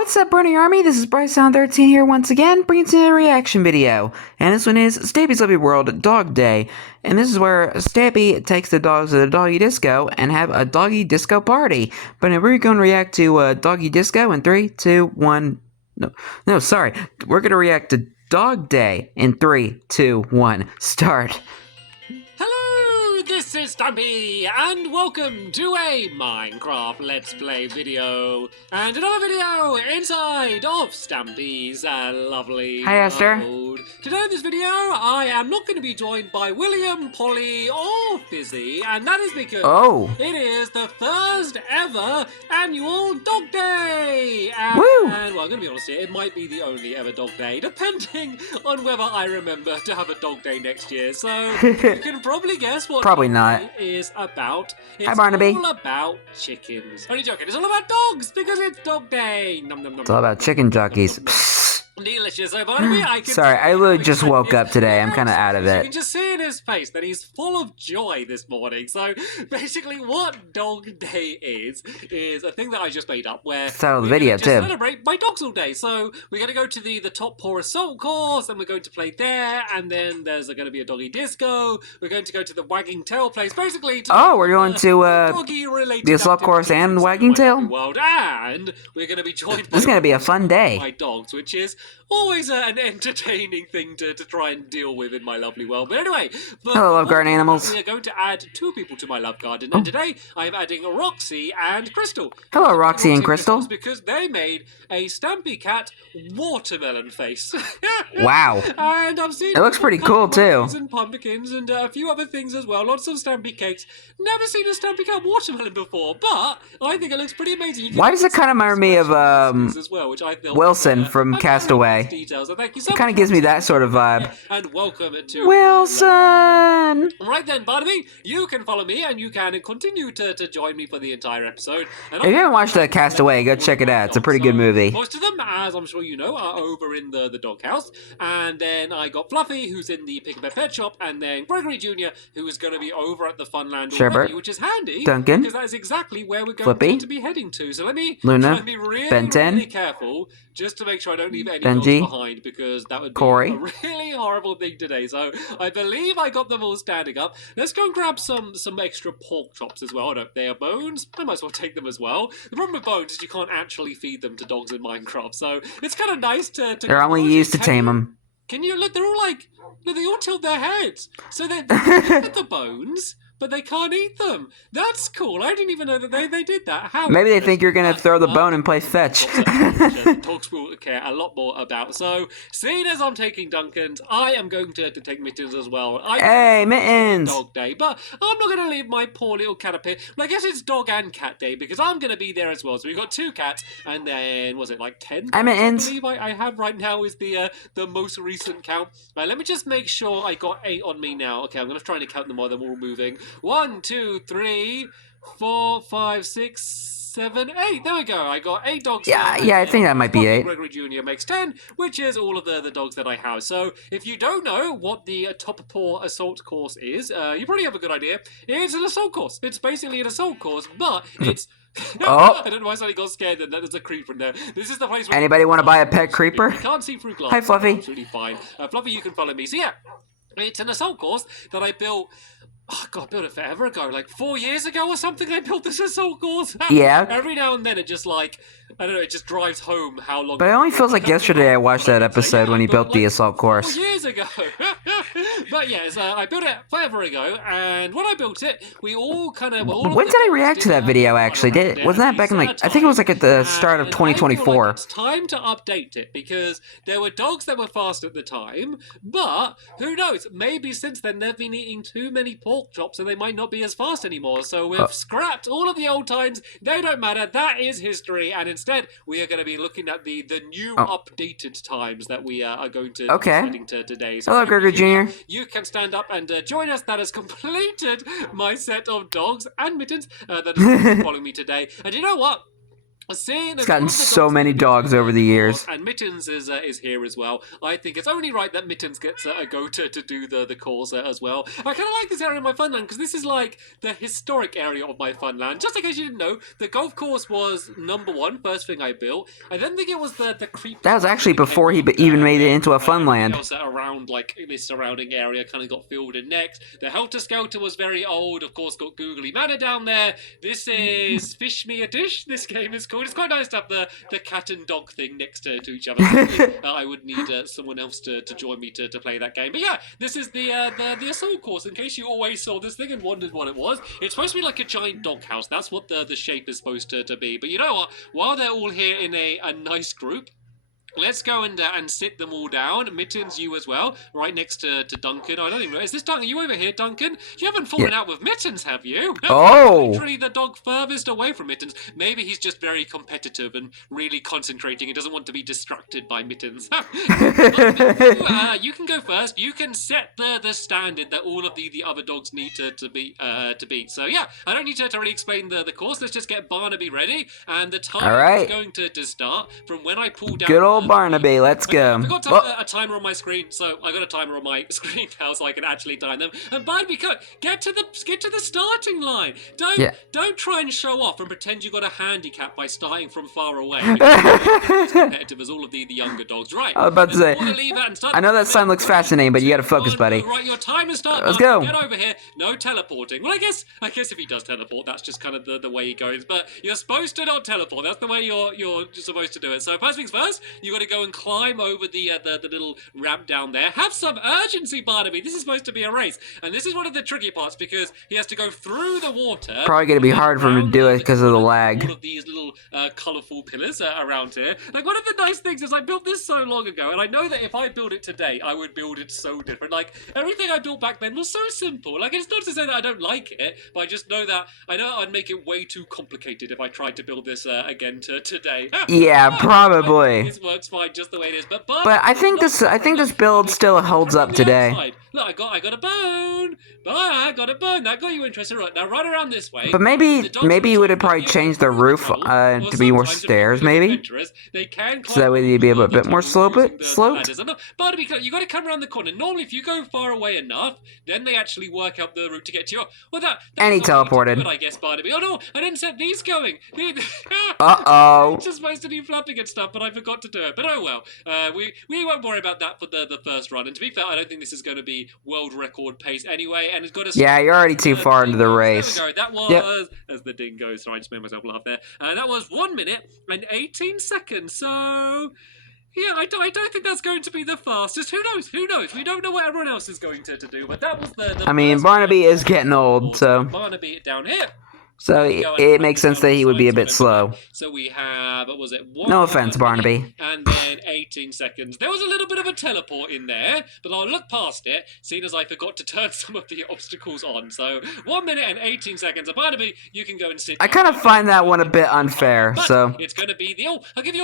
What's up, Brony Army? This is BryceAllan13 here once again, bringing you a reaction video. And this one is Stampy's Lovely World Dog Day. And this is where Stampy takes the dogs to the doggy disco and have a doggy disco party. But we're going to react to doggy disco in 3, 2, 1. No, sorry. We're going to react to Dog Day in 3, 2, 1. Start. This is Stampy, and welcome to a Minecraft Let's Play video, and another video inside of Stampy's lovely Hi, Esther. world. Today in this video, I am not going to be joined by William, Polly, or Fizzy, and that is because it is the first ever annual Dog Day! And, well, I'm going to be honest here, it might be the only ever Dog Day, depending on whether I remember to have a Dog Day next year, so you can probably guess what Probably not. Is about. It's Hi, Barnaby. all about chickens. Only joking. It's all about dogs because it's Dog Day. Nom, nom, nom, It's all about chicken jockeys. Delicious. So, Barnaby, I can Sorry, I literally just woke up today. I'm kind of out of You it. can just see in his face that he's full of joy this morning. So, basically, what Dog Day is a thing that I just made up where Start of the video just too. celebrate my dogs all day. So, we're going to go to the top poor assault course, and we're going to play there, and then there's going to be a doggy disco. We're going to go to the wagging tail place. Basically, We're going to the assault course and wagging tail. World, and we're going to be joined. This is going to be a fun day. My dogs, which is always an entertaining thing to try and deal with in my lovely world. But anyway, Hello, love garden animals. We are going to add 2 people to my love garden, and today I am adding Roxy and Crystal. Hello, Roxy and Crystal. Because they made a Stampy Cat watermelon face. Wow. And I've seen it looks pretty cool too. And pumpkins and a few other things as well. Lots of Stampy cakes. Never seen a Stampy Cat watermelon before, but I think it looks pretty amazing. Why does it kind of remind me of as well, which I feel Wilson from Castaway? Details. So thank you so It kind of gives me that sort of vibe. And welcome to Wilson! Right then, Barnaby, you can follow me and you can continue to join me for the entire episode. And If you haven't watched Castaway, go check it out. It's a pretty good movie. Most of them, as I'm sure you know, are over in the doghouse. And then I got Fluffy, who's in the Pick and Pet Shop, and then Gregory Jr., who is going to be over at the Funland already, which is handy. Duncan. Because that is exactly where we're going to be heading to. So let me Luna. try and be really, Ben 10. really careful, just to make sure I don't leave any Benji. dogs behind, because that would be Corey. a really horrible thing today. So I believe I got them all standing up. Let's go and grab some extra pork chops as well. Oh, no, they are bones. I might as well take them as well. The problem with bones is you can't actually feed them to dogs in Minecraft, so it's kind of nice to They're only used to tame them. Can you look? They're all like, look, they all tilt their heads, so they look at the bones, but they can't eat them. That's cool. I didn't even know that they did that. How? Maybe they think you're gonna throw the bone and play fetch. Dogs will care a lot more about. So, seeing as I'm taking Duncan's, I am going to take Mittens as well. Hey, Mittens! Dog day, but I'm not going to leave my poor little caterpillar. Well, I guess it's dog and cat day because I'm going to be there as well. So we've got 2 cats, and then was it like 10? Hi, Mittens. I believe I have right now is the most recent count. Right, let me just make sure I got 8 on me now. Okay, I'm going to try and count them while they're all moving. 1, 2, 3, 4, 5, 6, 7, 8. There we go. I got 8 dogs. Yeah, I think that might be 8. Gregory Jr. makes 10, which is all of the dogs that I have. So if you don't know what the top paw assault course is, you probably have a good idea. It's an assault course. It's basically an assault course, but it's... I don't know why I suddenly got scared that there's a creeper in there. This is the place where... Anybody want to buy a pet creeper? You can't see through glass. Hi, Fluffy. Absolutely fine. Fluffy, you can follow me. So yeah, it's an assault course that I built... Oh, God, I built it forever ago. Like 4 years ago or something, I built this assault course. Yeah. Every now and then it just like, I don't know, it just drives home how long... But it only feels like yesterday I watched that episode when he built the assault course. 4 years ago. But yes, I built it forever ago, and when I built it, we all kind of... When did I react to that video, actually? Wasn't that back in, like, I think it was, like, at the start of 2024. Like it's time to update it, because there were dogs that were fast at the time, but who knows? Maybe since then they've been eating too many pork chops, and they might not be as fast anymore, so we've scrapped all of the old times. They don't matter. That is history, and instead, we are going to be looking at the new updated times that we are going to be heading to today. So hello, Gregory Jr. You can stand up and join us. That has completed my set of dogs and Mittens that is following me today. And you know what? It's gotten so many dogs over the years. And Mittens is here as well. I think it's only right that Mittens gets a go to do the course as well. I kind of like this area of my funland because this is like the historic area of my funland. Just in case you didn't know, the golf course was #1, first thing I built. I then think it was the creep. That was actually before he even made it into a funland. Around like this surrounding area kind of got filled in next. The Helter Skelter was very old. Of course, got Googly Manor down there. This is Fish Me a Dish. This game is called. It's quite nice to have the cat and dog thing next to each other. I would need someone else to join me to play that game. But yeah, this is the assault course. In case you always saw this thing and wondered what it was, it's supposed to be like a giant doghouse. That's what the shape is supposed to be. But you know what? While they're all here in a nice group, let's go and sit them all down. Mittens, you as well, right next to Duncan. I don't even know. Is this Duncan? Are you over here, Duncan? You haven't fallen out with Mittens, have you? Oh! Literally the dog furthest away from Mittens. Maybe he's just very competitive and really concentrating and doesn't want to be distracted by Mittens. You can go first. You can set the standard that all of the other dogs need to beat. So yeah, I don't need to really explain the course. Let's just get Barnaby ready. And the time is going to start from when I pull down. Good old Barnaby, let's go. I forgot to have a timer on my screen, so I got a timer on my screen now, so I can actually time them. And Barnaby, get to the starting line. Don't try and show off and pretend you got a handicap by starting from far away. As competitive as all of the younger dogs, right? I was about to say. I know that sign looks fascinating, but you gotta focus, buddy. Right, your timer starts. Let's go. Get over here. No teleporting. Well, I guess if he does teleport, that's just kind of the way he goes. But you're supposed to not teleport. That's the way you're supposed to do it. So first things first. You got to go and climb over the little ramp down there. Have some urgency, Barnaby. This is supposed to be a race, and this is one of the tricky parts because he has to go through the water. Probably gonna be hard for him to do it because of the lag. All of these little colourful pillars around here. Like one of the nice things is I built this so long ago, and I know that if I build it today, I would build it so different. Like everything I built back then was so simple. Like it's not to say that I don't like it, but I just know that I'd make it way too complicated if I tried to build this again today. Yeah, probably. This works fine just the way it is, but I think this build still holds up today. Look, I got a bone. I got a bone. That got you interested, right? Now run around this way. But maybe you would have probably changed the roof to be more stairs, maybe. They can so that way you'd be a bit more sloped. But you got to come around the corner. Normally, if you go far away enough, then they actually work out the route to get to you. Well, and he teleported. I guess, Barnaby. Oh no, I didn't set these going. Uh-oh. It's just supposed to be flapping and stuff, but I forgot to do it. But oh well. We won't worry about that for the first run. And to be fair, I don't think this is going to be world record pace anyway. And it's got to. Yeah, you're already too far into the race. There we go. That was as the ding goes. Sorry, I just made myself laugh there. That was 1 minute and 18 seconds. So. Yeah, I don't think that's going to be the fastest. Who knows? Who knows? We don't know what everyone else is going to do. But that was the I mean, Barnaby is getting old, so. Barnaby down here. So it makes sense that he would be a bit slow. So we have, what was it? No offense, Barnaby. And then 18 seconds. There was a little bit of a teleport in there, but I'll look past it, seeing as I forgot to turn some of the obstacles on. So 1 minute and 18 seconds. And Barnaby, you can go and sit. I kind of find that one a bit unfair, so. It's going to be I'll give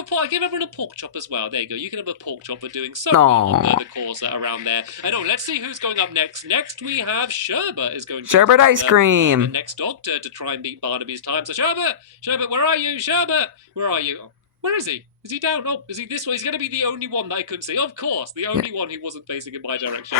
everyone a pork chop as well. There you go. You can have a pork chop for doing so well on the course around there. I know. Let's see who's going up next. Next we have Sherbet is going to Sherbet ice cream. The next dog to try and beat Barnaby's time. So Sherbet, where are you? Sherbet, where are you? Where is he? Is he down? Oh, is he this way? He's going to be the only one that I couldn't see. Of course, the only one who wasn't facing in my direction.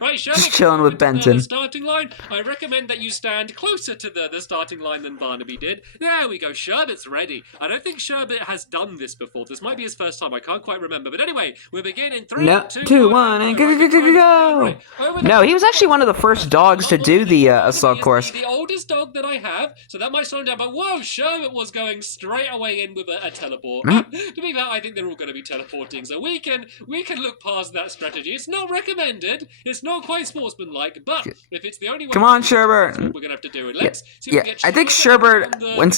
Right, Sherbet, just chilling with Benton. The starting line. I recommend that you stand closer to the starting line than Barnaby did. There we go. Sherbet's ready. I don't think Sherbet has done this before. This might be his first time. I can't quite remember. But anyway, we begin in 3, 2, 1, and go. No, he was actually one of the first dogs to do the assault course. The oldest dog that I have, so that might slow him down. But whoa, Sherbet was going straight away in with a teleport. To be fair, I think they're all going to be teleporting, so we can look past that strategy. It's not recommended. It's not quite sportsmanlike, but if it's the only way. Come on, Sherbet. We're going to have to do it. Let's see if we get I think Sherbet when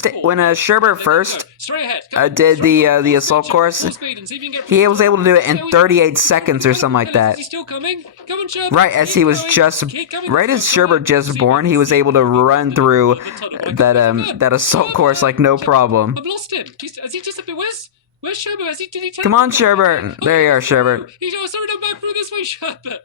Sherbet first did the assault course, he was able to do it in 38 seconds or something like that. Is he still coming? Come on, Sherbet. Right as Sherbet just born, he was able to run through that assault course like no problem. I've lost him. Has he just a bit worse? Where's Sherbert? Did he Come on, Sherbert. There you are, Sherbert. He's sorry, no, back through this way, Sherbert.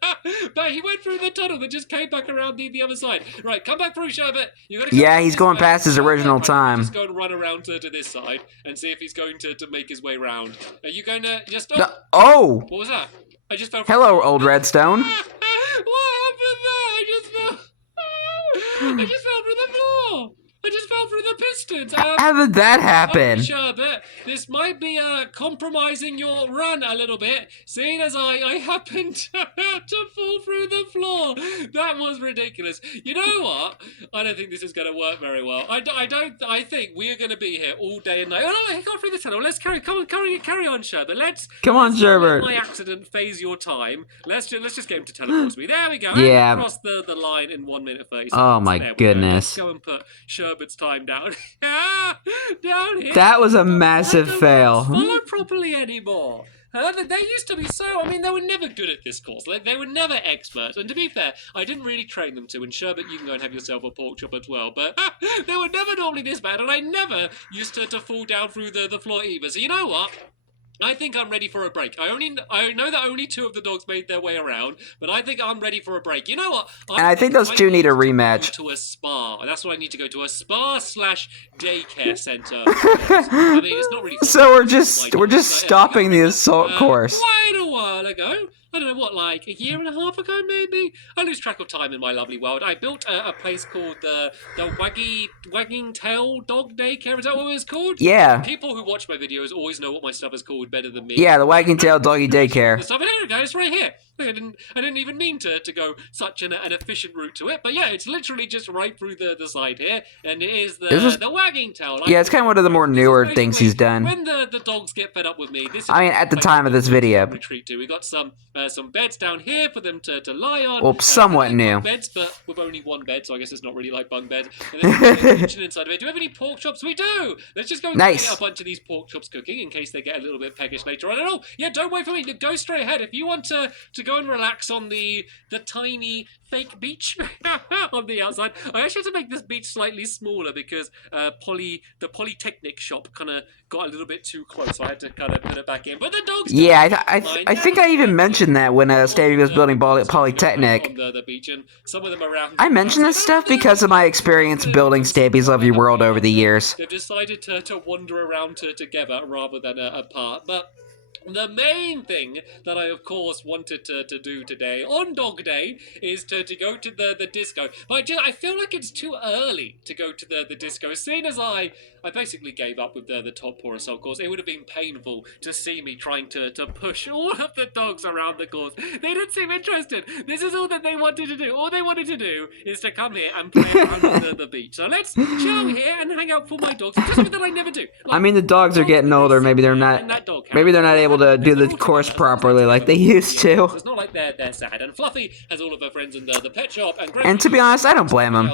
But he went through the tunnel that just came back around the other side. Right, come back through, Sherbert. Yeah, he's going past his original time. Just go and run around to this side and see if he's going to make his way round. Are you going to just... Oh! What was that? I just fell. Hello, old Redstone. What happened there? I just fell through the floor. I just fell through the pistons. How did that happen? Sherbert, this might be compromising your run a little bit, seeing as I happened to fall through the floor. That was ridiculous. You know what? I don't think this is going to work very well. I think we're going to be here all day and night. Oh no, I got through the tunnel. Let's carry on, Sherbert. Come on, Sherbert. Let my accident phase your time. Let's just get him to teleport me. There we go. Yeah. Across the line in 1 minute 30 seconds. Oh my goodness. Let's go and put Sherbert's time down. Down here. That was a massive fail. Follow properly anymore. They used to be so... I mean, they were never good at this course. They were never experts. And to be fair, I didn't really train them to. And Sherbert, you can go and have yourself a pork chop as well. But they were never normally this bad. And I never used to fall down through the floor either. So you know what? I think I'm ready for a break. I know that only 2 of the dogs made their way around, but I think I'm ready for a break. You know what? And I think those 2 need a rematch. To a spa. That's what I need to go to, a spa/daycare center. I mean, it's not really. So we're just stopping the assault course. Quite a while ago. I don't know what, like a year and a half ago, maybe? I lose track of time in my lovely world. I built a place called the Wagging Tail Dog Daycare. Is that what it was called? Yeah. People who watch my videos always know what my stuff is called better than me. Yeah, the Wagging Tail Doggy Daycare. Stuff. And here it goes, right here. I didn't even mean to go such an efficient route to it, but yeah, it's literally just right through the side here, and it is the Wagging Tail. Like, yeah, it's kind of one of the more newer things he's done. When the dogs get fed up with me, this is at the time of this video. Retreat to. We got some beds down here for them to lie on. Well, somewhat new. Beds, but with only 1 bed, so I guess it's not really like bunk beds. And then there's a kitchen inside of it. Do we have any pork chops? We do. Let's just go and get a bunch of these pork chops cooking in case they get a little bit peckish later on. Oh, yeah, don't wait for me. Go straight ahead. If you want to go and relax on the tiny fake beach on the outside. I actually had to make this beach slightly smaller because the Polytechnic shop kind of got a little bit too close, so I had to kind of put it back in. But the dogs... Yeah, I think I even mentioned that when Stampy was building Polytechnic. The beach, and some of them around... I mentioned this stuff because of my experience building Stampy's Lovely World over the years. They've decided to wander around together rather than apart, but... The main thing that I, of course, wanted to do today, on Dog Day, is to go to the disco. But I feel like it's too early to go to the disco. As soon as I basically gave up with the top four assault course, it would have been painful to see me trying to push all of the dogs around the course. They didn't seem interested. This is all that they wanted to do. All they wanted to do is to come here and play around the beach. So let's chill here and hang out for my dogs. Just something that I never do. Like, I mean, the dogs are getting older. Maybe they're not able to do the course properly like they used to. It's not like they're sad. And Fluffy has all of her friends in the pet shop. And to be honest, I don't blame them.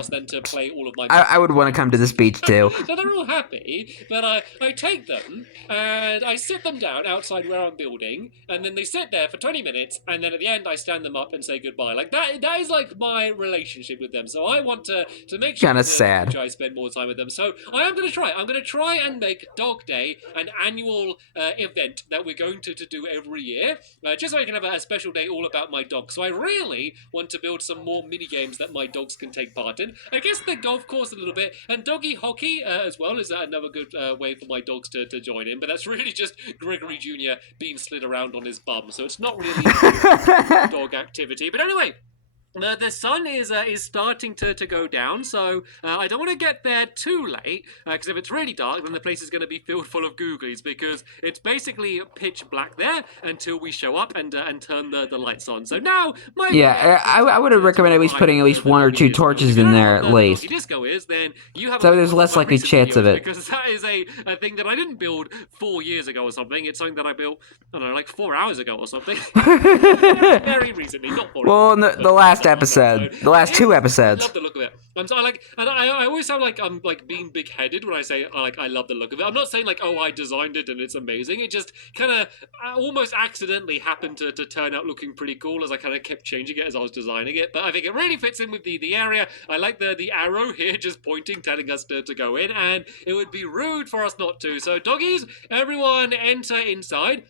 I would want to come to this beach too. So they're all happy, but I take them and I sit them down outside where I'm building, and then they sit there for 20 minutes, and then at the end I stand them up and say goodbye. Like that is like my relationship with them. So I want to make sure that I spend more time with them. So I am going to try. I'm going to try and make Dog Day an annual event that we're going to do every year, just so I can have a special day all about my dogs. So I really want to build some more mini games that my dogs can take part in. I guess the golf course a little bit, and doggy hockey as well is another good way for my dogs to join in. But that's really just Gregory Jr. being slid around on his bum, so it's not really dog activity. But anyway. The sun is starting to go down, so I don't want to get there too late, because if it's really dark, then the place is going to be filled full of googlies, because it's basically pitch black there until we show up and turn the lights on. So now, I would recommend at least putting at least 1 or 2 torches in there at least. Disco is, then you have so there's less likely chance of it. Because that is a thing that I didn't build 4 years ago or something. It's something that I built, I don't know, like 4 hours ago or something. Very recently, not 4 hours. Well, the last last episode. The last 2 episodes. I love the look of it. I always sound like I'm like being big-headed when I say I love the look of it. I'm not saying like, oh, I designed it and it's amazing. It just kind of almost accidentally happened to turn out looking pretty cool as I kind of kept changing it as I was designing it. But I think it really fits in with the area. I like the arrow here just pointing, telling us to go in, and it would be rude for us not to. So doggies, everyone enter inside.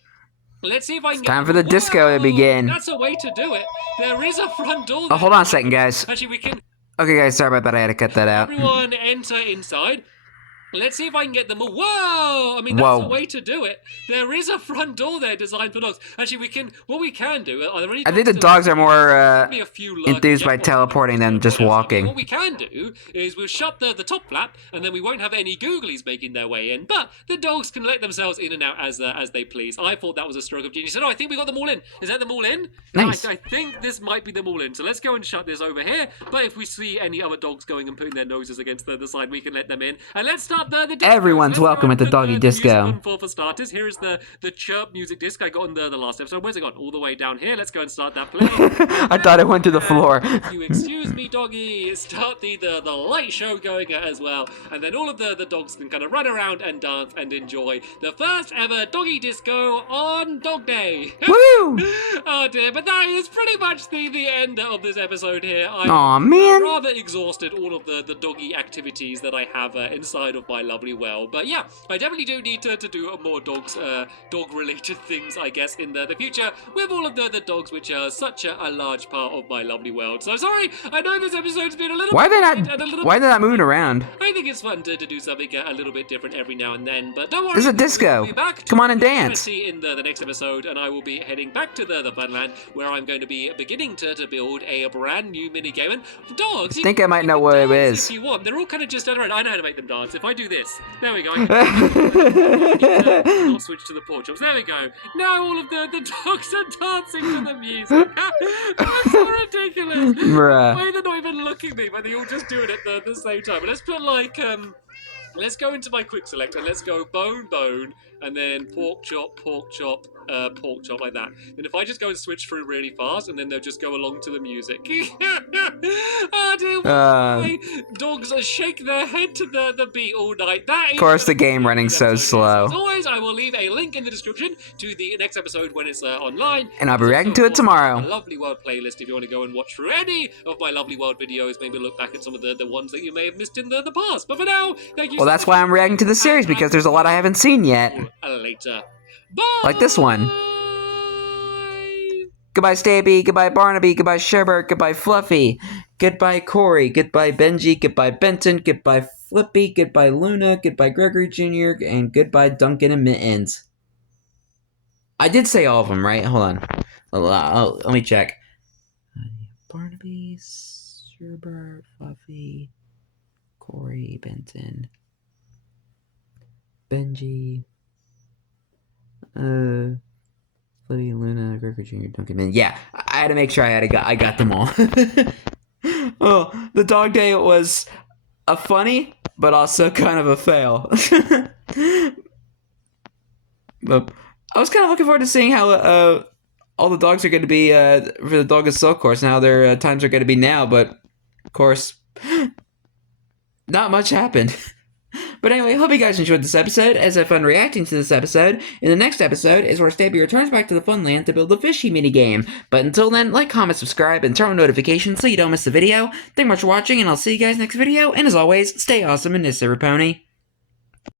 Let's see if I can get time for the disco to begin. That's a way to do it. There is a front door there. Oh, hold on a second, guys. Actually, we can... Okay, guys, sorry about that. I had to cut that out. Everyone enter inside. Let's see if I can get them. Whoa! I mean, that's a way to do it. There is a front door there designed for dogs. Actually, what we can do. Are there any I think the dogs are more enthused by teleporting than just walking. What we can do is we'll shut the top flap, and then we won't have any googlies making their way in. But the dogs can let themselves in and out as they please. I thought that was a stroke of genius. So no, I think we got them all in. Is that them all in? Nice. I think this might be them all in. So let's go and shut this over here. But if we see any other dogs going and putting their noses against the side, we can let them in. And let's start the disco. Everyone's welcome at the doggy disco. For starters, here is the chirp music disc I got on the last episode. Where's it gone? All the way down here. Let's go and start that play. I thought it went to the floor. If you excuse me, doggy, start the light show going as well. And then all of the dogs can kind of run around and dance and enjoy the first ever doggy disco on Dog Day. Woo! Oh dear, but that is pretty much the end of this episode here. Aw, man. Rather exhausted all of the doggy activities that I have inside of my lovely well. But yeah, I definitely do need to do more dog-related things, I guess, in the future with all of the dogs, which are such a large part of my lovely world. So sorry, I know this episode's been a little Why are they not moving around? I think it's fun to do something a little bit different every now and then, but don't worry. There's a disco. We'll be back Come on and dance. See in the next episode, and I will be heading back to the Funland, where I'm going to be beginning to build a brand new minigame. And dogs, I think I might know what it is. If you want, they're all kind of just around. I know how to make them dance. If I do this, there we go. Not switch to the porch. There we go. Now all of the dogs are dancing to the music. That's so ridiculous. Bruh. The way they're not even looking at me, but they all just do it at the same time. But let's put like let's go into my quick select and let's go bone, and then pork chop, pork chop, like that. Then if I just go and switch through really fast, and then they'll just go along to the music. Oh dear, why dogs shake their head to the beat all night. That is of course, the game running so slow. As always, I will leave a link in the description to the next episode when it's online. And I'll be reacting to it tomorrow. A Lovely World playlist if you want to go and watch through any of my Lovely World videos. Maybe look back at some of the ones that you may have missed in the past. But for now, thank you. Well, that's why I'm reacting to the series, because there's a lot I haven't seen yet. Later. Bye. Like this one. Goodbye, Stampy. Goodbye, Barnaby. Goodbye, Sherbert. Goodbye, Fluffy. Goodbye, Corey. Goodbye, Benji. Goodbye, Benton. Goodbye, Flippy. Goodbye, Luna. Goodbye, Gregory Jr. And goodbye, Duncan and Mittens. I did say all of them, right? Hold on. Let me check. Barnaby, Sherbert, Fluffy, Corey, Benton, Benji, Flippy, Luna, Gregory Jr., Duncan, Man. Yeah, I had to make sure I got them all. Oh, the dog day was a funny, but also kind of a fail. But I was kind of looking forward to seeing how all the dogs are going to be for the Dog is So course and how their times are going to be now. But of course, not much happened. But anyway, hope you guys enjoyed this episode, as I had fun reacting to this episode. In the next episode is where Stampy returns back to the Funland to build the fishy minigame. But until then, like, comment, subscribe, and turn on notifications so you don't miss the video. Thank you much for watching, and I'll see you guys next video. And as always, stay awesome and this Pony.